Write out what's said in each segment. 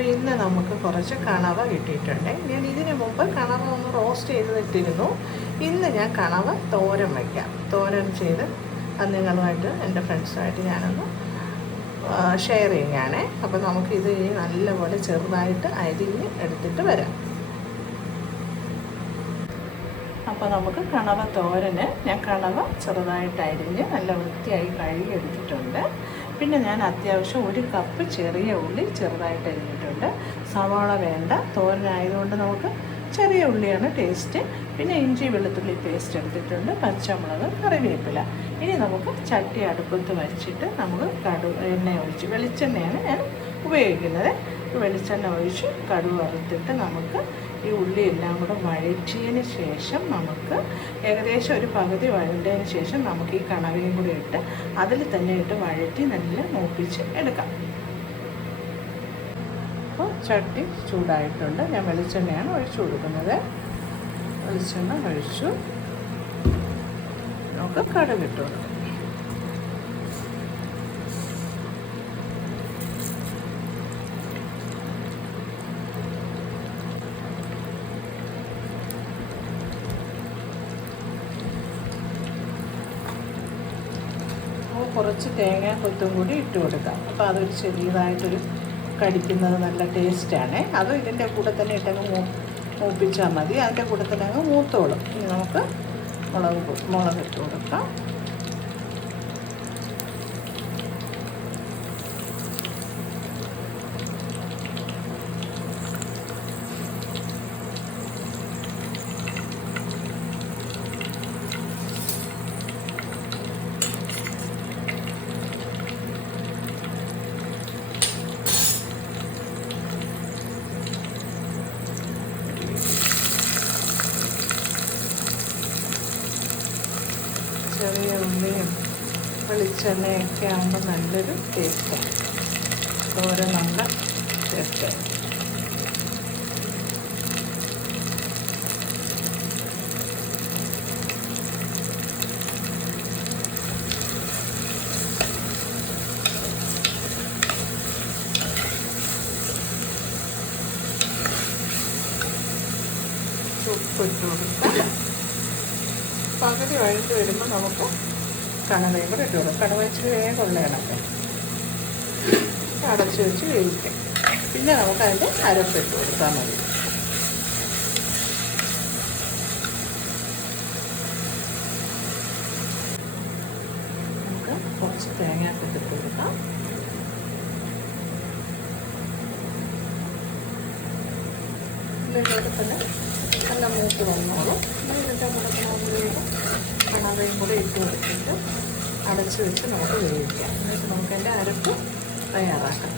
അപ്പോൾ ഇന്ന് നമുക്ക് കുറച്ച് കണവ കിട്ടിയിട്ടുണ്ട്. ഞാൻ ഇതിന് മുമ്പ് കണവ ഒന്ന് റോസ്റ്റ് ചെയ്തിട്ടിരുന്നു. ഇന്ന് ഞാൻ കണവ തോരൻ വയ്ക്കാം. തോരൻ ചെയ്ത് അത് നിങ്ങളുമായിട്ട് എൻ്റെ ഫ്രണ്ട്സുമായിട്ട് ഞാനൊന്ന് ഷെയർ ചെയ്യുകയാണേ. അപ്പോൾ നമുക്കിത് ഇനി നല്ലപോലെ ചെറുതായിട്ട് അരിഞ്ഞ് എടുത്തിട്ട് വരാം. അപ്പോൾ നമുക്ക് കണവ തോരന് ഞാൻ കണവ ചെറുതായിട്ട് അരിഞ്ഞ് നല്ല വൃത്തിയായി കഴുകി എടുത്തിട്ടുണ്ട്. പിന്നെ ഞാൻ അത്യാവശ്യം 1 കപ്പ് ചെറിയ ഉള്ളി ചെറുതായിട്ട് അരിഞ്ഞിട്ടുണ്ട്. സവാള വേണ്ട, തോരനായതുകൊണ്ട് നമുക്ക് ചെറിയ ഉള്ളിയാണ് ടേസ്റ്റ്. പിന്നെ ഇഞ്ചി വെളുത്തുള്ളി പേസ്റ്റ് എടുത്തിട്ടുണ്ട്, പച്ചമുളക്, കറിവേപ്പില. ഇനി നമുക്ക് ചട്ടി അടുപ്പത്ത് വെച്ചിട്ട് നമുക്ക് എണ്ണ ഒഴിച്ച്, വെളിച്ചെണ്ണയാണ് ഞാൻ ഉപയോഗിക്കുന്നത്. വെളിച്ചെണ്ണ ഒഴിച്ച് കടുക് വറുത്തിട്ട് നമുക്ക് ഈ ഉള്ളി എല്ലാം കൂടെ വഴറ്റിയതിന് ശേഷം നമുക്ക് ഏകദേശം ഒരു പകുതി വഴണ്ടതിന് ശേഷം നമുക്ക് ഈ കണവയും കൂടി ഇട്ട് അതിൽ തന്നെ ഇട്ട് വഴറ്റി നല്ല മൂപ്പിച്ച് എടുക്കാം. അപ്പോൾ ചട്ടി ചൂടായിട്ടുണ്ട്. ഞാൻ വെളിച്ചെണ്ണയാണ് ഒഴിച്ചു കൊടുക്കുന്നത്. വെളിച്ചെണ്ണ ഒഴിച്ചു നമുക്ക് കടുക് ഇട്ട് കൊടുക്കാം. കുറച്ച് തേങ്ങാക്കൊത്തും കൂടി ഇട്ട് കൊടുക്കാം. അപ്പോൾ അതൊരു ചെറിയതായിട്ടൊരു കടിക്കുന്നത് നല്ല ടേസ്റ്റാണ്. അതും ഇതിൻ്റെ കൂടെ തന്നെ ഇട്ടങ്ങ് മൂപ്പിച്ചാൽ മതി. അതിൻ്റെ കൂടെ തന്നെ അങ്ങ് മൂത്തോളും. ഇനി നമുക്ക് മുളക് ഇട്ട് കൊടുക്കാം. ചെറിയ ഉള്ളിയും വെളിച്ചെണ്ണയൊക്കെ ആകുമ്പോൾ നല്ലൊരു ടേസ്റ്റാണ്. തോരൻ നല്ല ടേസ്റ്റാണ്. ഉപ്പ് ഇട്ട് കൊടുക്കാം. പകുതി വഴറ്റി വരുമ്പോൾ നമുക്ക് കണവയും കൂടെ ഇട്ട് കൊടുക്കും. കണവ ഇച്ചിരി വേഗം ഉള്ളതാണൊക്കെ അടച്ച് വെച്ച് വേവിക്കാം. പിന്നെ നമുക്ക് അതിൻ്റെ അരപ്പിട്ട് കൊടുത്താൽ മതി. നമുക്ക് കുറച്ച് തേങ്ങാക്കൊത്ത് ഇട്ട് കൊടുക്കാം. ഇതിലൂടെ തന്നെ നല്ല മൂത്ത് വന്നോളും. ഇതിൻ്റെ കൂടെ കണവയും കൂടെ ഇട്ട് കൊടുത്തിട്ട് അടച്ച് വെച്ച് നമുക്ക് വേവിക്കാം. എന്നിട്ട് നമുക്ക് അതിൻ്റെ അരപ്പ് തയ്യാറാക്കാം.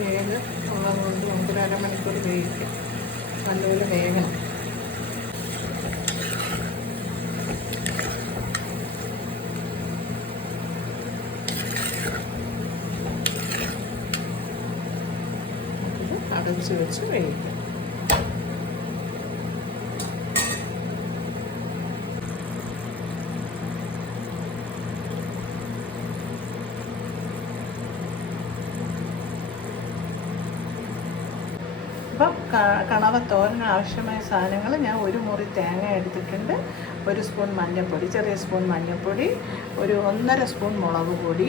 വേഗം ഉള്ളതുകൊണ്ട് നമുക്കൊരു അരമണിക്കൂർ വേവിക്കാം. നല്ലപോലെ വേഗണം. അടച്ച് വെച്ച് വേവിക്കാം. അപ്പം കണവ തോരന് ആവശ്യമായ സാധനങ്ങൾ ഞാൻ 1 മുറി തേങ്ങ എടുത്തിട്ടുണ്ട്, 1 സ്പൂൺ മഞ്ഞൾപ്പൊടി, ചെറിയ സ്പൂൺ മഞ്ഞൾപ്പൊടി, ഒരു 1.5 സ്പൂൺ മുളക് പൊടി,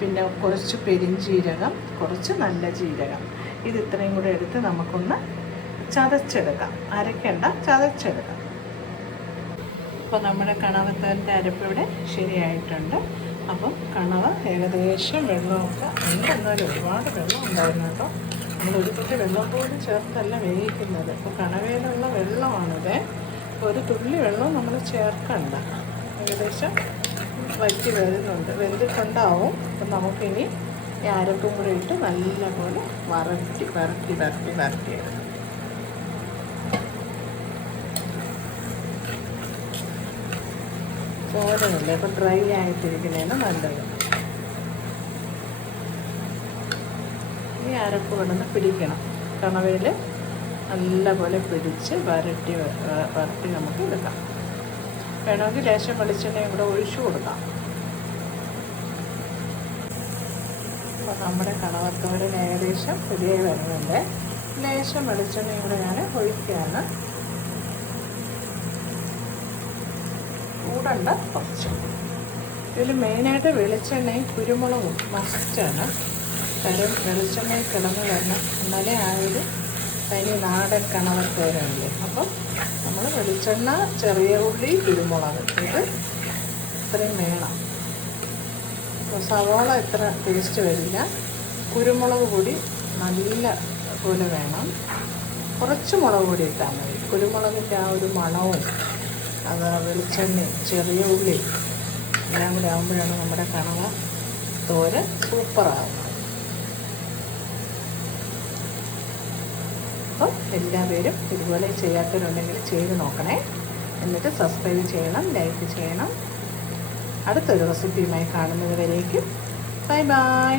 പിന്നെ കുറച്ച് പെരിഞ്ജീരകം, കുറച്ച് നല്ല ജീരകം. ഇത് ഇത്രയും കൂടെ എടുത്ത് നമുക്കൊന്ന് ചതച്ചെടുക്കാം. അരയ്ക്കേണ്ട, ചതച്ചെടുക്കാം. അപ്പോൾ നമ്മുടെ കണവത്തോരൻ്റെ അരപ്പ് ഇവിടെ ശരിയായിട്ടുണ്ട്. അപ്പം കണവ ഏകദേശം വെള്ളമൊക്കെ എന്നാലും ഒരുപാട് വെള്ളം ഉണ്ടായിരുന്നു കേട്ടോ. നമ്മൾ ഒരു തുള്ളി വെള്ളം പോലും ചേർത്തല്ല വേവിക്കുന്നത്. അപ്പോൾ കണവയിലുള്ള വെള്ളമാണിത്. ഒരു തുള്ളി വെള്ളം നമ്മൾ ചേർക്കണ്ട. ഏകദേശം വറ്റി വരുന്നുണ്ട്, വെന്തിട്ടുണ്ടാവും. അപ്പം നമുക്കിനി ഈ അരപ്പും കൂടെ ഇട്ട് നല്ലപോലെ വരട്ടി എടുക്കും. തോരനല്ലേ, അപ്പോൾ ഡ്രൈ ആയിട്ടിരിക്കുന്നതാണ് നല്ലത്. ഈ അരപ്പ് കിടന്ന് പിടിക്കണം, കണവയിൽ നല്ലപോലെ പിടിച്ച് വരട്ടി നമുക്ക് എടുക്കാം. വേണമെങ്കിൽ ലേശം വെളിച്ചെണ്ണയും കൂടെ ഒഴിച്ചു കൊടുക്കാം. അപ്പോൾ നമ്മുടെ കണവത്തോരൻ ഏകദേശം പുതിയ വരുന്നുണ്ട്. ലേശം വെളിച്ചെണ്ണയും കൂടെ ഞാൻ ഒഴിക്കുകയാണ്. ചൂടണ്ട കുറച്ച്. ഇതിൽ മെയിനായിട്ട് വെളിച്ചെണ്ണയും കുരുമുളകും മസ്റ്റാണ്. കാര്യം വെളിച്ചെണ്ണയിൽ കിടന്ന് വരണം, എന്നാലേ ആ ഒരു തനി നാടൻ കണവത്തോരനല്ലേ. അപ്പം നമ്മൾ വെളിച്ചെണ്ണ, ചെറിയ ഉള്ളി, കുരുമുളക് ഇത് ഇത്രയും വേണം. സവാള ഇത്ര ടേസ്റ്റ് വരില്ല. കുരുമുളക് പൊടി നല്ല പോലെ വേണം. കുറച്ച് മുളക് പൊടി ഇട്ടാൽ മതി. കുരുമുളകിൻ്റെ ആ ഒരു മണവും അത് വെളിച്ചെണ്ണയും ചെറിയ ഉള്ളി എല്ലാം കൂടെ ആകുമ്പോഴാണ് നമ്മുടെ കണവ തോരൻ സൂപ്പറാകുന്നത്. അപ്പം എല്ലാവരും ഇതുപോലെ ചെയ്യാത്തവരുണ്ടെങ്കിൽ ചെയ്ത് നോക്കണേ. എന്നിട്ട് സബ്സ്ക്രൈബ് ചെയ്യണം, ലൈക്ക് ചെയ്യണം. അടുത്തൊരു റെസിപ്പിയുമായി കാണുന്നത് വരേക്കും ബൈ ബൈ.